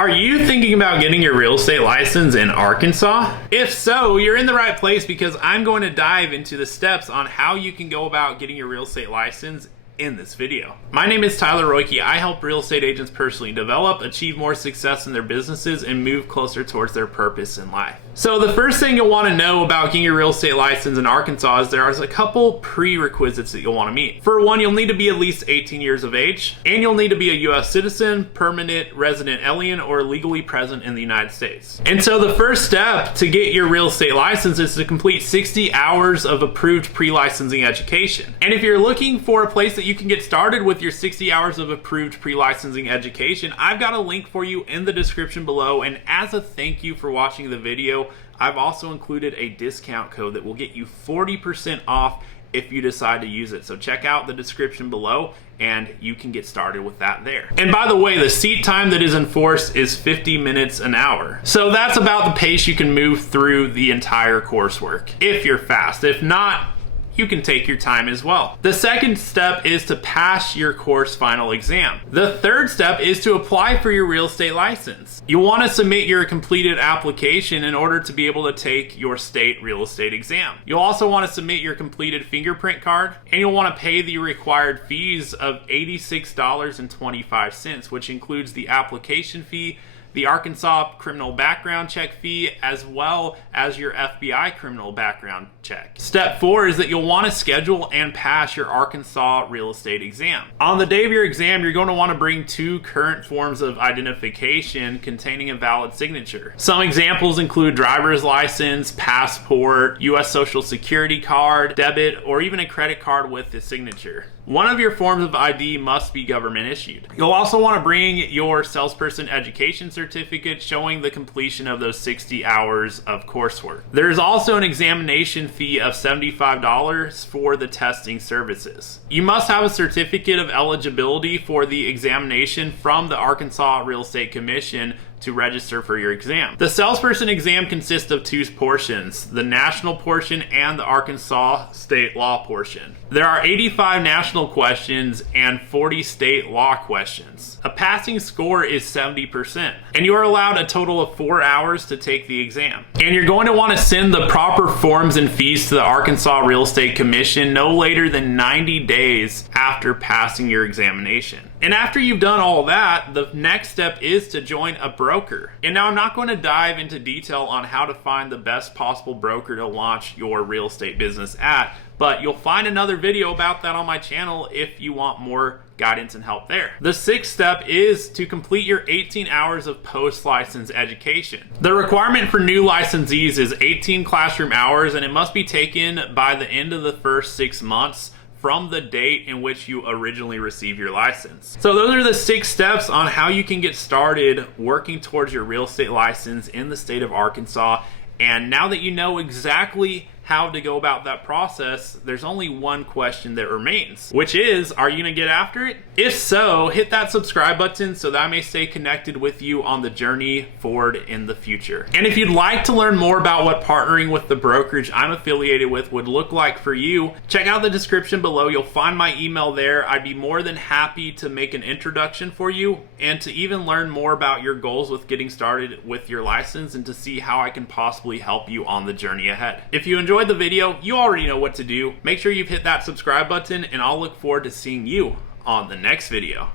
Are you thinking about getting your real estate license in Arkansas? If so, you're in the right place because I'm going to dive into the steps on how you can go about getting your real estate license in this video. My name is Tyler Roicki. I help real estate agents personally develop, achieve more success in their businesses, and move closer towards their purpose in life. So the first thing you'll want to know about getting your real estate license in Arkansas is there are a couple prerequisites that you'll want to meet. For one, you'll need to be at least 18 years of age, and you'll need to be a U.S. citizen, permanent resident alien, or legally present in the United States. And so the first step to get your real estate license is to complete 60 hours of approved pre-licensing education. And if you're looking for a place that you can get started with your 60 hours of approved pre-licensing education, I've got a link for you in the description below. And as a thank you for watching the video, I've also included a discount code that will get you 40% off if you decide to use it. So check out the description below and you can get started with that there. And by the way, the seat time that is enforced is 50 minutes an hour. So that's about the pace you can move through the entire coursework if you're fast. If not, you can take your time as well. The second step is to pass your course final exam. The third step is to apply for your real estate license. You'll want to submit your completed application in order to be able to take your state real estate exam. You'll also want to submit your completed fingerprint card, and you'll want to pay the required fees of $86.25, which includes the application fee, the Arkansas criminal background check fee, as well as your FBI criminal background check. Step 4 is that you'll want to schedule and pass your Arkansas real estate exam. On the day of your exam, you're going to want to bring 2 current forms of identification containing a valid signature. Some examples include driver's license, passport, U.S. Social Security card, debit, or even a credit card with the signature. One of your forms of ID must be government issued. You'll also want to bring your salesperson education certificate showing the completion of those 60 hours of coursework. There's also an examination fee of $75 for the testing services. You must have a certificate of eligibility for the examination from the Arkansas Real Estate Commission to register for your exam. The salesperson exam consists of 2 portions, the national portion and the Arkansas state law portion. There are 85 national questions and 40 state law questions. A passing score is 70%, and you are allowed a total of 4 hours to take the exam. And you're going to want to send the proper forms and fees to the Arkansas Real Estate Commission no later than 90 days after passing your examination. And after you've done all that, the next step is to join a broker. And now I'm not going to dive into detail on how to find the best possible broker to launch your real estate business at, but you'll find another video about that on my channel if you want more guidance and help there. The 6th step is to complete your 18 hours of post-license education. The requirement for new licensees is 18 classroom hours, and it must be taken by the end of the first 6 months from the date in which you originally received your license. So those are the 6 steps on how you can get started working towards your real estate license in the state of Arkansas. And now that you know exactly how to go about that process, there's only one question that remains, which is, are you gonna get after it? If so, hit that subscribe button so that I may stay connected with you on the journey forward in the future. And if you'd like to learn more about what partnering with the brokerage I'm affiliated with would look like for you, check out the description below. You'll find my email there. I'd be more than happy to make an introduction for you and to even learn more about your goals with getting started with your license and to see how I can possibly help you on the journey ahead. If you enjoyed the video, you already know what to do. Make sure you've hit that subscribe button, and I'll look forward to seeing you on the next video.